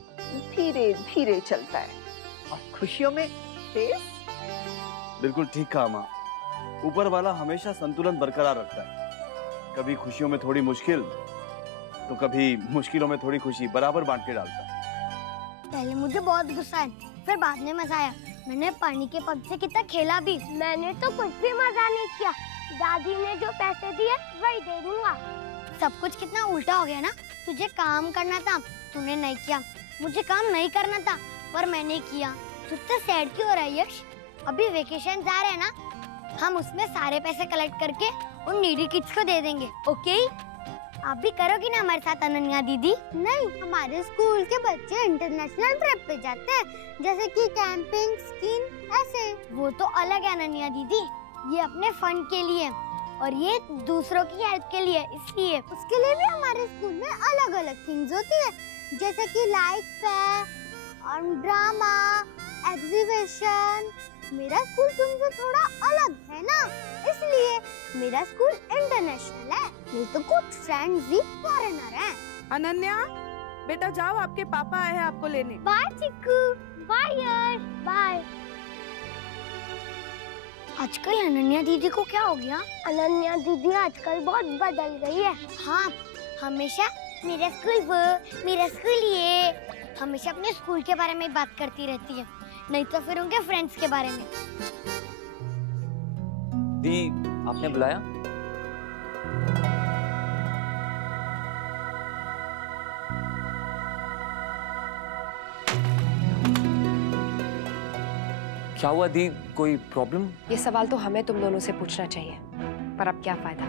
धीरे धीरे चलता है और खुशियों में तेज। बिल्कुल ठीक कहा माँ, ऊपर वाला हमेशा संतुलन बरकरार रखता है। कभी खुशियों में थोड़ी मुश्किल तो कभी मुश्किलों में थोड़ी खुशी बराबर बांट के डालता है। पहले मुझे बहुत गुस्सा आया, फिर बाद में मजा आया। मैंने पानी के पंप से कितना खेला भी। मैंने तो कुछ भी मजा नहीं किया। दादी ने जो पैसे दिए वही दे दूंगा। सब कुछ कितना उल्टा हो गया ना। तुझे काम करना था, तूने नहीं किया। मुझे काम नहीं करना था, पर मैंने किया। तू तो सैड क्यों हो रहा है यश? अभी वेकेशन जा रहे हैं ना, हम उसमें सारे पैसे कलेक्ट करके उन नीडी किड्स को दे देंगे। ओके? आप भी करोगी ना हमारे साथ अनन्या दीदी? नहीं, हमारे स्कूल के बच्चे इंटरनेशनल ट्रिप पे जाते हैं, जैसे कि कैंपिंग, स्कीइंग, ऐसे। वो तो अलग है अनन्या दीदी, ये अपने फन के लिए और ये दूसरों की हेल्प के लिए। इसलिए उसके लिए भी हमारे स्कूल में अलग अलग थिंग्स होती है, जैसे कि लाइट फेयर और ड्रामा, एग्जीबिशन। मेरा स्कूल तुमसे थोड़ा अलग है ना, इसलिए मेरा स्कूल इंटरनेशनल है। नहीं तो कुछ फ्रेंड्स भी फॉरेनर हैं। अनन्या, बेटा जाओ, आपके पापा आए हैं आपको लेने। बाय चिक्कू, बाय यश, बाय। आजकल अनन्या दीदी को क्या हो गया? अनन्या दीदी आजकल बहुत बदल गई है। हाँ, हमेशा मेरा स्कूल वो, मेरा स्कूल ये, हमेशा अपने स्कूल के बारे में बात करती रहती है, नहीं तो फिर उनके फ्रेंड्स के बारे में। दी, आपने बुलाया? क्या हुआ दी, कोई प्रॉब्लम? ये सवाल तो हमें तुम दोनों से पूछना चाहिए, पर अब क्या फायदा,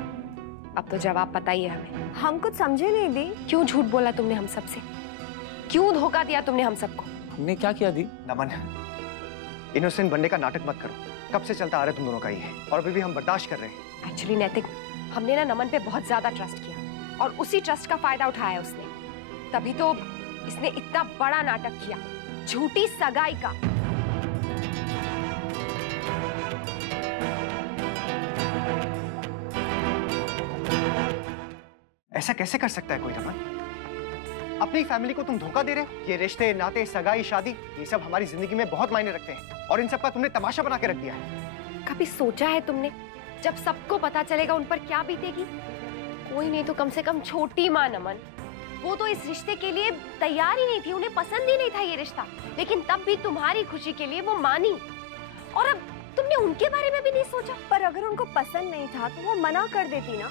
अब तो जवाब पता ही है हमें। हम कुछ समझे नहीं दी। क्यों झूठ बोला तुमने हम सबसे? क्यों धोखा दिया तुमने हम सबको? हमने क्या किया दी? नमन, इनोसेंट बनने का नाटक मत करो। कब से चलता आ रहा है तुम दोनों का ये, और अभी भी हम बर्दाश्त कर रहे हैं। एक्चुअली नैतिक, हमने ना नमन पे बहुत ज्यादा ट्रस्ट किया और उसी ट्रस्ट का फायदा उठाया उसने, तभी तो इसने इतना बड़ा नाटक किया, झूठी सगाई का। ऐसा कैसे कर सकता है कोई नमन? अपनी फैमिली को तुम धोखा दे रहे हो। ये रिश्ते, नाते, सगाई, शादी, ये सब हमारी जिंदगी में बहुत मायने रखते हैं, और इन सब का तुमने तमाशा बना के रख दिया है। कभी सोचा है तुमने, जब सबको पता चलेगा उन पर क्या बीतेगी? कोई नहीं तो कम से कम छोटी माँ नमन, वो तो इस रिश्ते के लिए तैयार ही नहीं थी, उन्हें पसंद ही नहीं था ये रिश्ता, लेकिन तब भी तुम्हारी खुशी के लिए वो मानी। और अब तुमने उनके बारे में भी नहीं सोचा? पर अगर उनको पसंद नहीं था तो वो मना कर देती ना।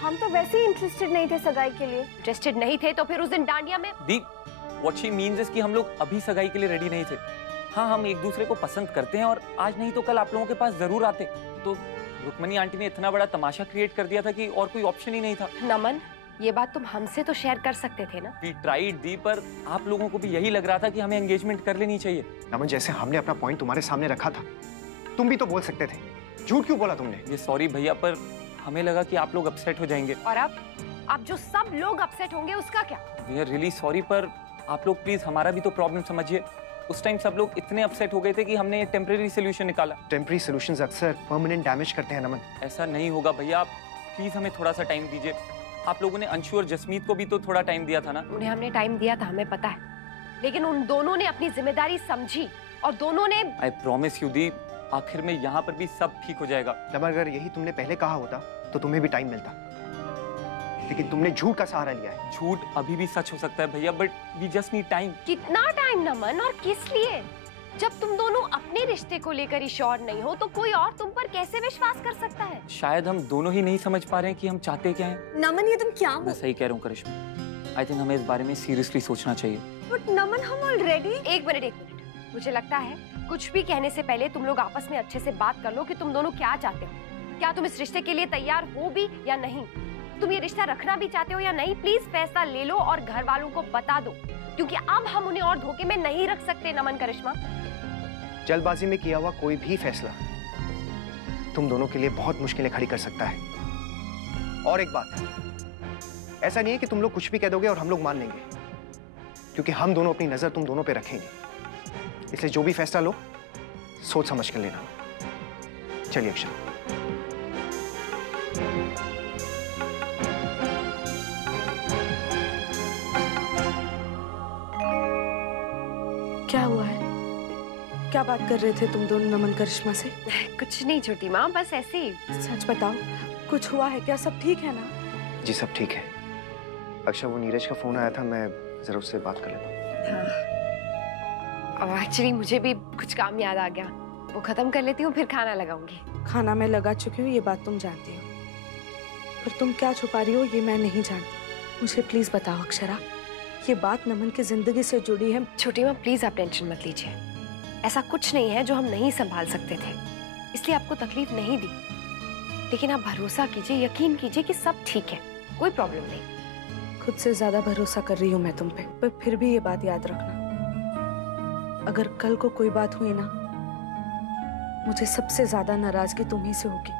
हम तो वैसे ही इंटरेस्टेड नहीं थे सगाई के लिए। इंटरेस्टेड नहीं थे तो फिर उस दिन डांडिया में। दी, व्हाट शी मीन्स इज कि हम लोग अभी सगाई के लिए रेडी नहीं थे। हाँ, हम एक दूसरे को पसंद करते हैं और आज नहीं तो कल आप लोगों के पास जरूर आते। तो रुक्मणी आंटी ने इतना बड़ा तमाशा क्रिएट कर दिया था कि और कोई ऑप्शन ही नहीं था। नमन, ये बात तुम हमसे तो शेयर कर सकते थे ना। वी ट्राइड दी, पर आप लोगों को भी यही लग रहा था कि हमें एंगेजमेंट कर लेनी चाहिए। नमन, जैसे हमने अपना पॉइंट तुम्हारे सामने रखा था, तुम भी तो बोल सकते थे। झूठ क्यों बोला तुमने? ये सॉरी भैया, पर हमें लगा कि आप लोग अपसेट हो जाएंगे। और अब जो सब लोग अपसेट होंगे उसका क्या? वी आर रियली सॉरी, पर आप लोग प्लीज हमारा भी तो प्रॉब्लम समझिए। उस टाइम सब लोग इतने अपसेट हो गए थे कि हमने टेम्परेरी सोल्यूशन निकाला। टेम्परेरी सॉल्यूशंस अक्सर परमानेंट डैमेज करते हैं नमन। ऐसा नहीं होगा भैया, आप प्लीज हमें थोड़ा सा टाइम दीजिए। आप लोगों ने अंशु और जसमीत को भी तो थोड़ा टाइम दिया था ना। उन्हें हमने टाइम दिया था, हमें पता है, लेकिन उन दोनों ने अपनी जिम्मेदारी समझी और दोनों ने। आई प्रॉमिस यू दी, आखिर में यहाँ पर भी सब ठीक हो जाएगा। तब अगर यही तुमने पहले कहा होता तो तुम्हें भी टाइम मिलता, लेकिन तुमने झूठ का सहारा लिया है। झूठ अभी भी सच हो सकता है भैया, but we just need time. कितना टाइम नमन, और किस लिए? जब तुम दोनों अपने रिश्ते को लेकर ही श्योर नहीं हो तो कोई और तुम पर कैसे विश्वास कर सकता है? शायद हम दोनों ही नहीं समझ पा रहे हैं कि हम चाहते क्या हैं। नमन ये तुम क्या मैं सही कह रहा हूँ करिश्मा, आई थिंक हमें इस बारे में सीरियसली सोचना चाहिए। बट नमन हम ऑलरेडी। एक मिनट, मुझे लगता है कुछ भी कहने से पहले तुम लोग आपस में अच्छे से बात कर लो कि तुम दोनों क्या चाहते हो। क्या तुम इस रिश्ते के लिए तैयार हो भी या नहीं? तुम ये रिश्ता रखना भी चाहते हो या नहीं? प्लीज फैसला ले लो और घर वालों को बता दो, क्योंकि अब हम उन्हें और धोखे में नहीं रख सकते। नमन करिश्मा, जल्दबाजी में किया हुआ कोई भी फैसला तुम दोनों के लिए बहुत मुश्किलें खड़ी कर सकता है। और एक बात, ऐसा नहीं है कि तुम लोग कुछ भी कह दोगे और हम लोग मान लेंगे, क्योंकि हम दोनों अपनी नजर तुम दोनों पे रखेंगे। इसलिए जो भी फैसला लो सोच समझ कर लेना। चलिए अक्षरा। क्या हुआ है? क्या बात कर रहे थे तुम दोनों नमन करिश्मा से? कुछ नहीं छोटी माँ, बस ऐसे ही। सच बताओ, कुछ हुआ है क्या? सब ठीक है ना? जी सब ठीक है। अक्षरा, वो नीरज का फोन आया था, मैं जरा उससे बात कर लेता हूँ। एक्चुअली मुझे भी कुछ काम याद आ गया, वो खत्म कर लेती हूँ फिर खाना लगाऊंगी। खाना मैं लगा चुकी हूँ, ये बात तुम जानती हो, पर तुम क्या छुपा रही हो ये मैं नहीं जानती। मुझे प्लीज बताओ अक्षरा, ये बात नमन की जिंदगी से जुड़ी है। छोटी माँ प्लीज आप टेंशन मत लीजिए, ऐसा कुछ नहीं है जो हम नहीं संभाल सकते थे, इसलिए आपको तकलीफ नहीं दी। लेकिन आप भरोसा कीजिए, यकीन कीजिए कि सब ठीक है, कोई प्रॉब्लम नहीं। खुद से ज्यादा भरोसा कर रही हूँ मैं तुम पे, पर फिर भी ये बात याद रखना, अगर कल को कोई बात हुई ना, मुझे सबसे ज्यादा नाराजगी तुम ही से होगी।